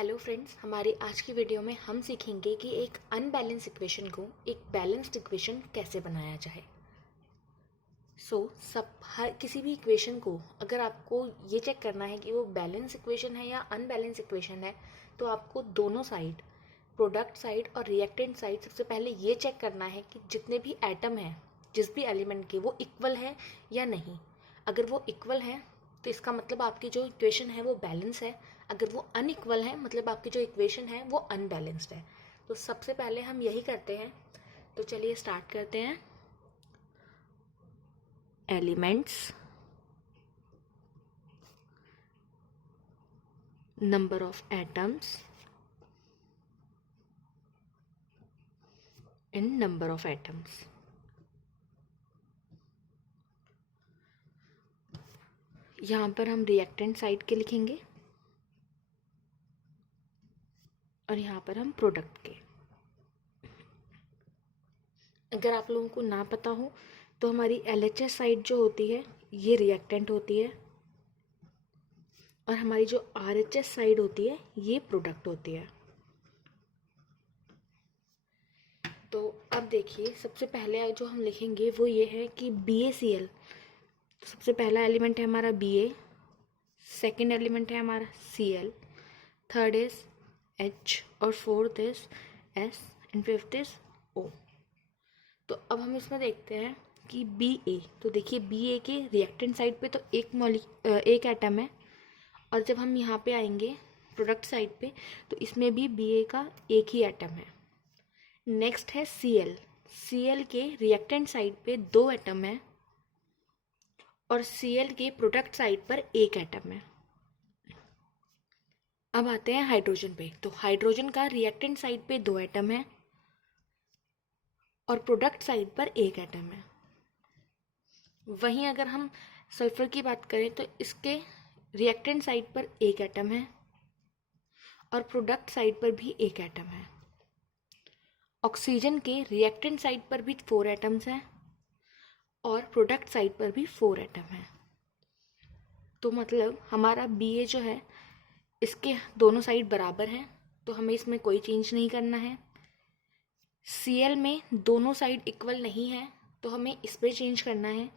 Hello friends, हमारी आज की वीडियो में हम सीखेंगे कि एक अनबैलेंस इक्वेशन को एक बैलेंस्ड इक्वेशन कैसे बनाया जाए। हर किसी भी इक्वेशन को अगर आपको ये चेक करना है कि वो बैलेंस इक्वेशन है या अनबैलेंस इक्वेशन है, तो आपको दोनों साइड, प्रोडक्ट साइड और रिएक्टेंट साइड, सबसे पहले ये चेक करना है कि जितने भी एटम हैं जिस भी एलिमेंट के, वो इक्वल है या नहीं। अगर वो इक्वल है तो इसका मतलब आपकी जो इक्वेशन है वो बैलेंस है। अगर वो अनइक्वल है मतलब आपकी जो इक्वेशन है वो अनबैलेंस्ड है। तो सबसे पहले हम यही करते हैं। तो चलिए स्टार्ट करते हैं। Elements, number of atoms in number of atoms. यहाँ पर हम रिएक्टेंट साइड के लिखेंगे और यहाँ पर हम प्रोडक्ट के। अगर आप लोगों को ना पता हो तो हमारी LHS साइड जो होती है ये रिएक्टेंट होती है और हमारी जो RHS साइड होती है ये प्रोडक्ट होती है। तो अब देखिए, सबसे पहले जो हम लिखेंगे वो ये है कि BaCl। तो सबसे पहला एलिमेंट है हमारा Ba, सेकेंड एलिमेंट है हमारा Cl, थर्ड इज H और fourth is S and fifth is O। तो अब हम इसमें देखते हैं कि Ba, तो देखिए Ba के रिएक्टेंट साइड पे तो एक एटम है, और जब हम यहाँ पे आएंगे प्रोडक्ट साइड पे तो इसमें भी Ba का एक ही एटम है। नेक्स्ट है Cl। Cl के रिएक्टेंट साइड पे दो एटम है और Cl के प्रोडक्ट साइड पर एक एटम है। अब आते हैं हाइड्रोजन पे। तो हाइड्रोजन का रिएक्टेंट साइड पे दो एटम है और प्रोडक्ट साइड पर एक एटम है। वहीं अगर हम सल्फर की बात करें तो इसके रिएक्टेंट साइड पर एक एटम है और प्रोडक्ट साइड पर भी एक एटम है। ऑक्सीजन के रिएक्टेंट साइड पर भी 4 एटम्स हैं और प्रोडक्ट साइड पर भी 4 एटम हैं। तो मतलब हमारा Ba जो है इसके दोनों साइड बराबर हैं, तो हमें इसमें कोई चेंज नहीं करना है। Cl में दोनों साइड इक्वल नहीं है तो हमें इस पर चेंज करना है।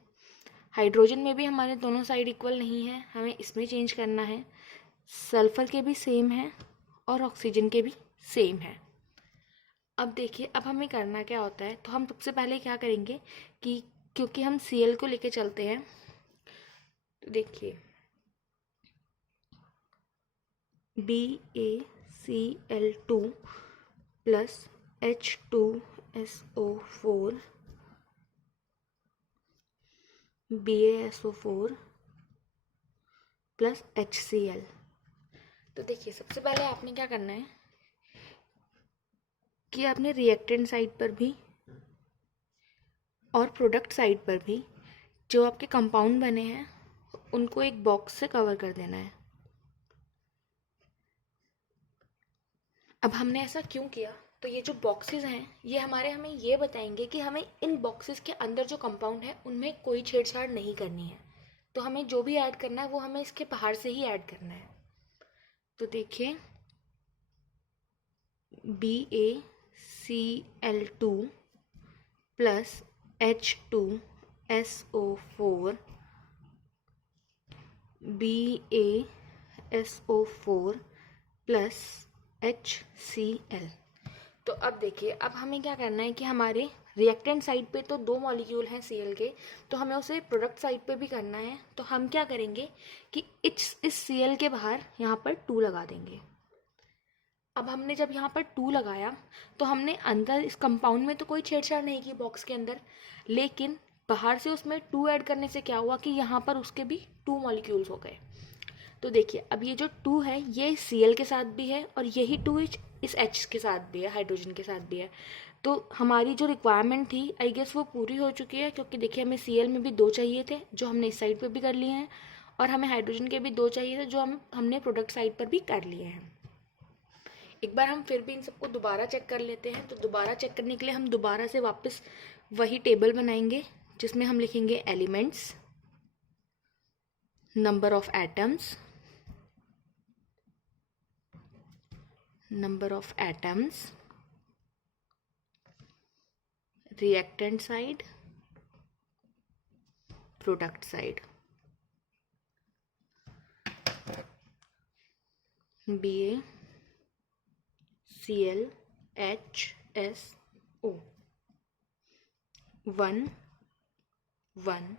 हाइड्रोजन में भी हमारे दोनों साइड इक्वल नहीं है, हमें इसमें चेंज करना है। सल्फर के भी सेम है और ऑक्सीजन के भी सेम है। अब देखिए, अब हमें करना क्या होता है। तो हम सबसे पहले क्या करेंगे कि क्योंकि हम Cl को लेके चलते हैं, तो देखिए BaCl2 plus H2SO4 BaSO4 plus HCl। तो देखिए, सबसे पहले आपने क्या करना है कि आपने रिएक्टेंट साइड पर भी और प्रोडक्ट साइड पर भी जो आपके कंपाउंड बने हैं उनको एक बॉक्स से कवर कर देना है। अब हमने ऐसा क्यों किया, तो ये जो बॉक्सेस हैं ये हमें ये बताएंगे कि हमें इन बॉक्सेस के अंदर जो कंपाउंड है उनमें कोई छेड़छाड़ नहीं करनी है। तो हमें जो भी ऐड करना है वो हमें इसके बाहर से ही ऐड करना है। तो देखिए BaCl2 plus H2SO4 BaSO4 plus HCl। तो अब देखिए, अब हमें क्या करना है कि हमारे रिएक्टेंट साइड पे तो दो मॉलिक्यूल हैं Cl के, तो हमें उसे प्रोडक्ट साइड पे भी करना है। तो हम क्या करेंगे कि इस Cl के बाहर यहाँ पर 2 लगा देंगे। अब हमने जब यहाँ पर 2 लगाया तो हमने अंदर इस कंपाउंड में तो कोई छेड़छाड़ नहीं की बॉक्स के अंदर, लेकिन बाहर से उसमें 2 ऐड करने से क्या हुआ कि यहाँ पर उसके भी 2 मॉलिक्यूल्स हो गए। तो देखिए, अब ये जो 2 है ये Cl के साथ भी है और यही 2 इस H के साथ भी है, हाइड्रोजन के साथ भी है। तो हमारी जो रिक्वायरमेंट थी आई गेस वो पूरी हो चुकी है, क्योंकि देखिए हमें Cl में भी 2 चाहिए थे जो हमने इस साइड पर भी कर लिए हैं, और हमें हाइड्रोजन के भी 2 चाहिए थे जो हमने प्रोडक्ट साइड पर भी कर लिए हैं। एक बार हम फिर भी इन सबको दोबारा चेक कर लेते हैं। तो दोबारा चेक करने के लिए हम दोबारा से वापस वही टेबल बनाएंगे जिसमें हम लिखेंगे elements, number of atoms, number of atoms, reactant side, product side. BaClHSO 1 1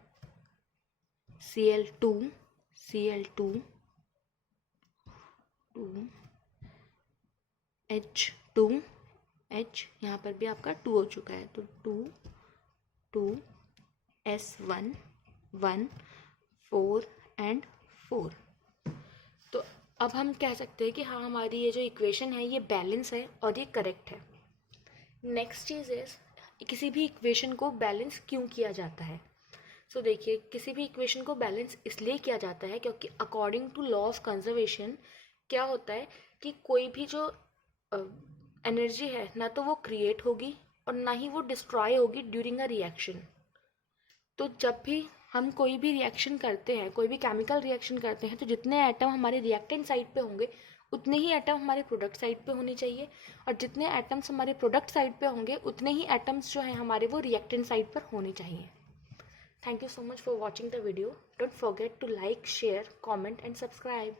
Cl2 2 H2 H, यहाँ पर भी आपका 2 हो चुका है, तो 2 S1 1 4 एंड 4। तो अब हम कह सकते हैं कि हाँ, हमारी ये जो इक्वेशन है ये बैलेंस है और ये करेक्ट है। नेक्स्ट चीज़ इज, किसी भी इक्वेशन को बैलेंस क्यों किया जाता है। सो देखिए, किसी भी इक्वेशन को बैलेंस इसलिए किया जाता है क्योंकि according to law of conservation क्या होता है कि कोई भी जो एनर्जी है ना तो वो क्रिएट होगी और ना ही वो डिस्ट्रॉय होगी ड्यूरिंग अ रिएक्शन। तो जब भी हम कोई भी रिएक्शन करते हैं, कोई भी केमिकल रिएक्शन करते हैं, तो जितने एटम हमारे रिएक्टेंट साइड पे होंगे उतने ही एटम हमारे प्रोडक्ट साइड पे होने चाहिए, और जितने एटम्स हमारे प्रोडक्ट साइड पे होंगे उतने ही एटम्स जो हैं हमारे वो रिएक्टेंट साइड पर होने चाहिए। Thank you so much for watching the video. Don't forget to like, share, comment and subscribe.